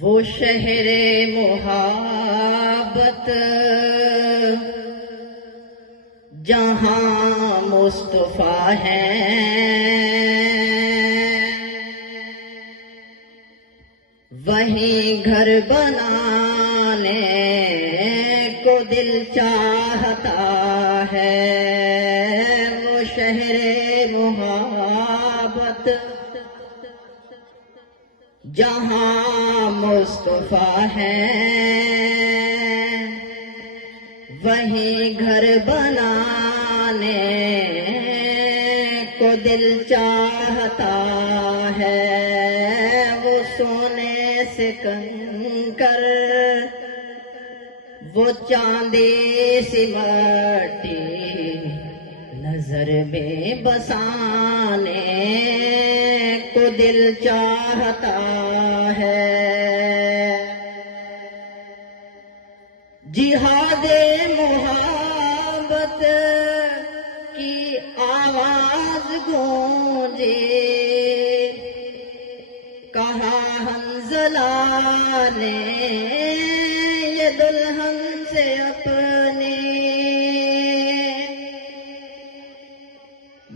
وہ شہر محبت جہاں مصطفیٰ ہیں، وہیں گھر بنانے کو دل چاہتا ہے۔ وہ شہر محبت جہاں مصطفیٰ ہیں، وہیں گھر بنانے کو دل چاہتا ہے۔ وہ سونے سے کنکر، وہ چاندی سی مٹی نظر میں بسانے کو دل چاہتا ہے۔ جہاد محبت کی آواز گونجے، کہا حنظلہ نے یہ دلہن سے اپنی،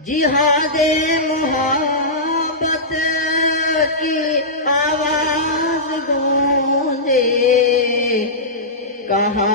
جہاد محبت کی آواز گونجے، کہا